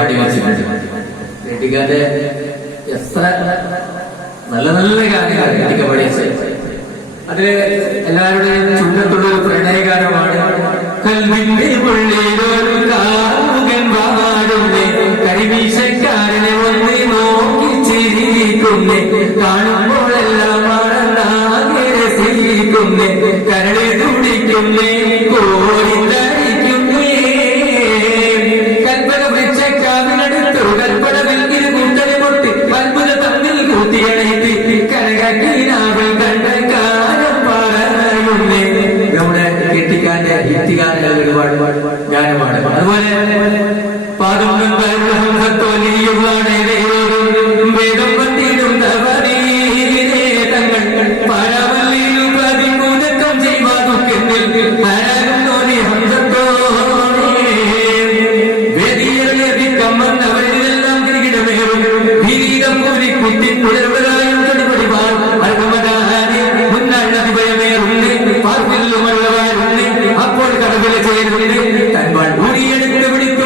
പാടി വെച്ചിട്ടുണ്ട്. കെട്ടിക്കാന്റെ എത്ര നല്ല നല്ല ഗാനങ്ങൾ കെട്ടിക്ക പാടിയത്. അത് എല്ലാവരുടെയും ചുണ്ടത്തുള്ള ഒരു പ്രണയഗാനമാണ്. കൽവിന്റെ കരിമീശക്കാരനെ ഒന്ന് നോക്കി ചിരിക്കുന്നേ, കാണുമ്പോഴെല്ലാം രസിക്കുന്നേ, കരളെ തുടിക്കുന്നേ, കോരിത്തരിക്കുന്നേ. കൽപ്പന വൃക്ഷക്കാവിനടുത്തു കൽപ്പനവിൽ ഇരുകൂട്ടനെ പൊട്ടി അത്ഭുത തമ്മിൽ കൂത്തിയണൈത്തി കരകീനാവിൽ കണ്ട കാലം പറയുന്നേ. നമ്മുടെ കെട്ടിക്കാന്റെ ഹിറ്റുഗാനങ്ങൾ ഒരുപാട് ഗാനമാണ്. അതുപോലെ പാടും തോലിയുമാണ് വേദം പത്തിടുന്നവനീ തങ്ങൾ പരമല്ലിയിൽ പതിമൂന്നക്കം ചെയ്വാതുക്കെന്നിൽ പരാഗം തോന്നി ഹംസത്തോണി വേദിയറിയതിക്കമ്മന്നവരിലെല്ലാം തിരികിടമേറും ഭീരീതം കൂലി കുത്തി പുലർവരായും തൊടുപടിവാൾ അർഹമദാനെ മുന്നള്ളതിഭയമേറുന്നേ പാർപ്പില്ലുമള്ളവാരുന്നേ അപ്പോൾ കടവില ചേരുന്നേ തൻവാൾ ഊരിയെടുത്ത് പിടിത്തു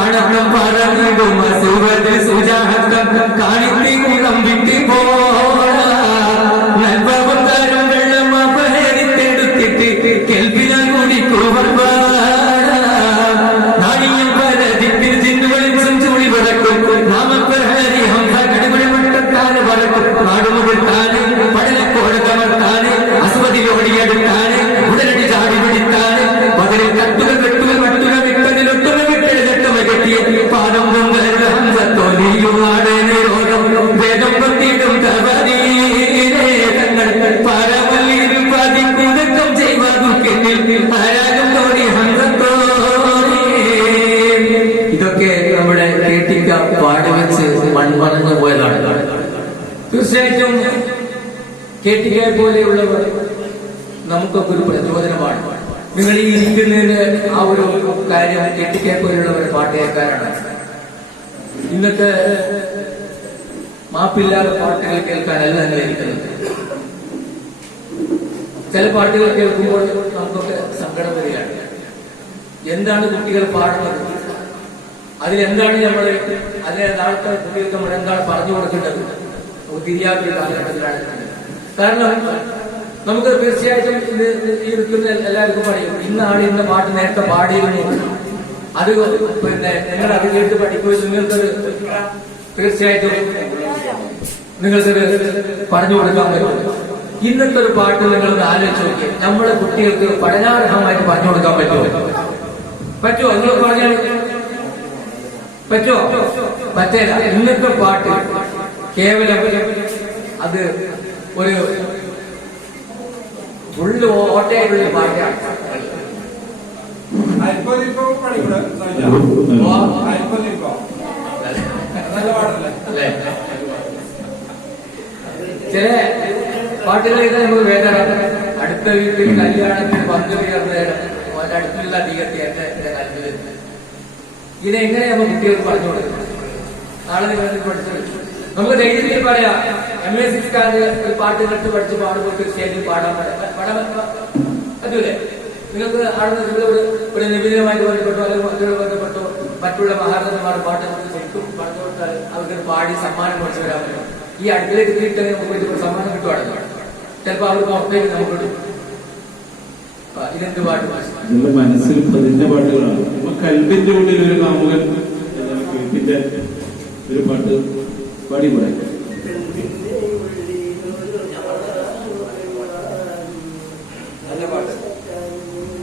ആണവം പറഞ്ഞും സുഹൃത്ത് സുജാഹത്തം കാണിക്കും വിട്ടി പോൽഭവം താരം വെള്ളം അപഹരിത്തെടുത്തിട്ട് കെൽപ്പിനാൽ കൂടിക്കോവർ നാണിയം പരതിപ്പിൽ ചിന്നുകളിച്ചും ചൂടി പറക്കും നാമപ്രഹരി ഹംസ കടുമഴ മട്ടത്താന് പറക്കും നാടുമുകൾത്താന് പടലക്കോട് കമർത്താന് അസുവതിലോടിയെടുത്താന് ഉടനടി ചാടി പിടിത്താന് പകരം കട്ടുകൾ കെട്ടുകൾ മട്ടുകൾ വിട്ടതിലൊട്ടുകൾ പാദം വേദം പത്തിയിട്ടും തങ്ങൾ പരമല്ലിയിൽ പതിക്കുതക്കം ചെയ്വതുക്കെന്നിൽ ആരാഗം തോന്നി ഹംസത്തോണി. ഇതൊക്കെ നമ്മുടെ കേട്ടിക്ക പാടിവെച്ച് മൺമറഞ്ഞു പോയതാണ്. തീർച്ചയായിട്ടും കേട്ടിക്കയെ പോലെയുള്ളവർ നമുക്കൊക്കെ ഒരു പ്രചോദനമാണ്. നിങ്ങൾ ഈ ഇരിക്കുന്നതിന് ആ ഒരു കാര്യം കെട്ടിക്കെ പോലുള്ളവർ പാട്ട് കേൾക്കാനാണ്. ഇന്നത്തെ മാപ്പില്ലാതെ പാട്ടുകൾ കേൾക്കാനല്ല നിങ്ങൾ ഇരിക്കുന്നത്. ചില പാട്ടുകൾ കേൾക്കുമ്പോൾ നമുക്കൊക്കെ സങ്കടം വരികയാണ്. എന്താണ് കുട്ടികൾ പാടുന്നത്, അതിലെന്താണ് അതിലെ നാളത്തെ കുട്ടികൾക്ക് നമ്മൾ എന്താണ് പറഞ്ഞു കൊടുക്കേണ്ടത്, നമുക്ക് തിരിയാത്തൊരു കാലഘട്ടത്തിലാണ്. കാരണം നമുക്ക് തീർച്ചയായിട്ടും ഇത് ഈ നിൽക്കുന്ന എല്ലാവർക്കും പറയും ഇന്നാണ് ഇന്ന പാട്ട് നേരത്തെ പാടിയിരുന്നു. അത് നിങ്ങൾ അത് കേട്ട് പഠിക്കുകയും നിങ്ങൾക്കത് തീർച്ചയായിട്ടും നിങ്ങൾക്കത് പറഞ്ഞു കൊടുക്കാൻ പറ്റും. ഇന്നത്തെ ഒരു പാട്ട് നിങ്ങളൊന്ന് ആലോചിച്ച് നോക്കി, നമ്മുടെ കുട്ടികൾക്ക് പഠനാർഹമായിട്ട് പറഞ്ഞു കൊടുക്കാൻ പറ്റുമോ? നിങ്ങൾ പറഞ്ഞാൽ പറ്റുമോ? പറ്റില്ല. ഇന്നത്തെ പാട്ട് കേവലം അത് ഒരു ഫുള്ള് ഓട്ടയായിട്ടുള്ള പാട്ടാണ്. ചില പാട്ടുകളൊക്കെ നമുക്ക് വേദന. അടുത്ത വീട്ടിൽ കല്യാണത്തിന് പങ്ക് ചേർന്നതാണ് അടുത്തുള്ള അധികത്തെ എന്റെ താല്പര്യം. ഇതിനെങ്ങനെ നമ്മൾ കുട്ടികൾക്ക് പറഞ്ഞു കൊടുക്കും? നാളെ നിങ്ങൾ പഠിച്ചത് നമുക്ക് ധൈര്യത്തിൽ പറയാം. MA6 ഒരു പാട്ട് കേട്ട് പഠിച്ച് പാടുമ്പോൾ സ്റ്റേജിൽ പാടാൻ പറ്റൂലേ? നിങ്ങൾക്ക് ഒരു നിബിധമായി ബന്ധപ്പെട്ടോ അല്ലെങ്കിൽ മറ്റുള്ള ബന്ധപ്പെട്ടോ മറ്റുള്ള മഹാരഥന്മാർ പാട്ട് ശരിക്കും പറഞ്ഞു കൊടുത്താൽ അവർക്ക് പാടി സമ്മാനം മേടിച്ചു വരാൻ പറ്റും. ഈ അടുക്കളയിൽ കിട്ടിയിട്ട് നമുക്ക് സമ്മാനം കിട്ടുവാണ്. ചിലപ്പോൾ അവർക്ക് പുറത്തേക്ക് നമുക്ക് കിട്ടും. ഇതെന്ത് പാട്ട് നിങ്ങളുടെ മനസ്സിൽ പതിഞ്ഞ പാട്ടുകളാണ്. കൽബിന്റെ ഉള്ളിൽ ഒരു കാമുകൻ കേൾപ്പിന്റെ ഒരു പാട്ട് പാടിക്കൂടെ?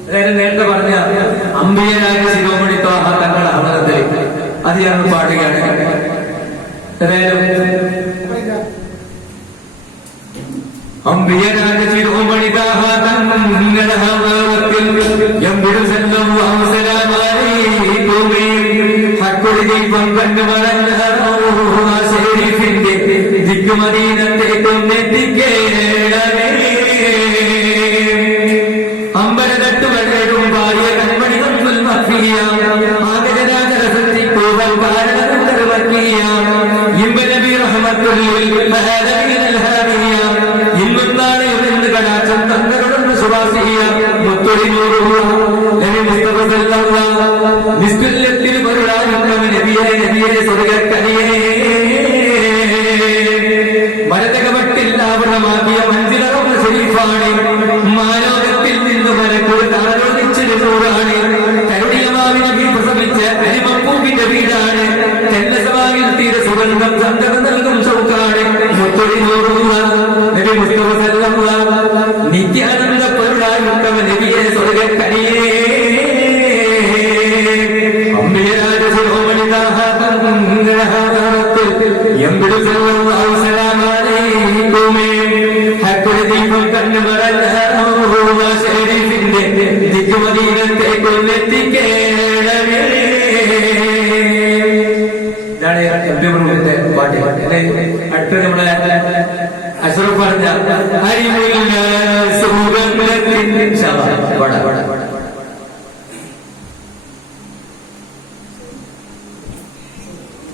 അതായത് നേരത്തെ പറഞ്ഞ അമ്പിയനായ ശിരോമണി ത്വാഹ തങ്ങളുടെ അമരത്തിൽ അത് ഞാൻ പാടുകയാണ്. അമ്പിയനായ ശിരോമണി ത്വാഹ തങ്ങളുടെ അമരത്തിൽ എമ്പിടും സെല്ലും അവസരമായി ഹക്കുറി ദീപം കണ്ടു പറഞ്ഞ ദിക്കുമദീനത്തേക്കും എത്തിക്കേടമേ. അമ്പലതട്ടുകളും ഭാര്യ കൺമണികൾ ആഗതരാജരസത്തിപ്പൂവൽ ഇമ്പനബി റഹ്മത്തുള്ളിൽ ഇന്നും നാളെയും എന്ന് കടാക്ഷം തങ്ങളുടെ സുവാസിയ മുത്തൊഴിഞ്ഞൂറുള്ള നബി മുസ്തഫ സല്ലല്ലാഹു നിസ്തുല്യത്തിൽ പൊരുളാകുന്നവൻ നബിയെ നബിയെ സ്വർഗക്കനിയേ മരതകമട്ടില്ലാവണമാക്കിയ മഞ്ചിലറവ ശരീഫാണ് മാലോകത്തിൽ നിന്ന് മരക്കൊടുത്ത് ആലോചിച്ചിരുന്നൂറാണ് കരുണിയമാവി നബി പ്രസവിച്ച അരിമപ്പൂവിന്റെ വീടാണ് ചെല്ലസവായിൽ തീരെ സുഗന്ധം സന്തത നൽകും സൗഖാണ് മുത്തൊഴി നോറുക നബി മുസ്തഫ സല്ലല്ലാഹു നിത്യാനന്ദ പൊരുളാകുന്നവൻ നബിയെ സ്വർഗക്കനിയേ അമ്പിയരാജ എമ്പുരു സല്ലല്ലാഹു സലാമലൈക്കുമേ ഹക്കുൽ ദീപം കണ്ണു മറഞ്ഞ ശരീഫിന്റെ ദിഗ്മദീനത്തെ കൊല്ലെത്തിക്കേണമേ. ഇതാണ് എംപിയുടെ പാട്ട്. അടുത്ത നമ്മളെ അഷ്റഫ് പറഞ്ഞ അരിമുല്ല സുഖം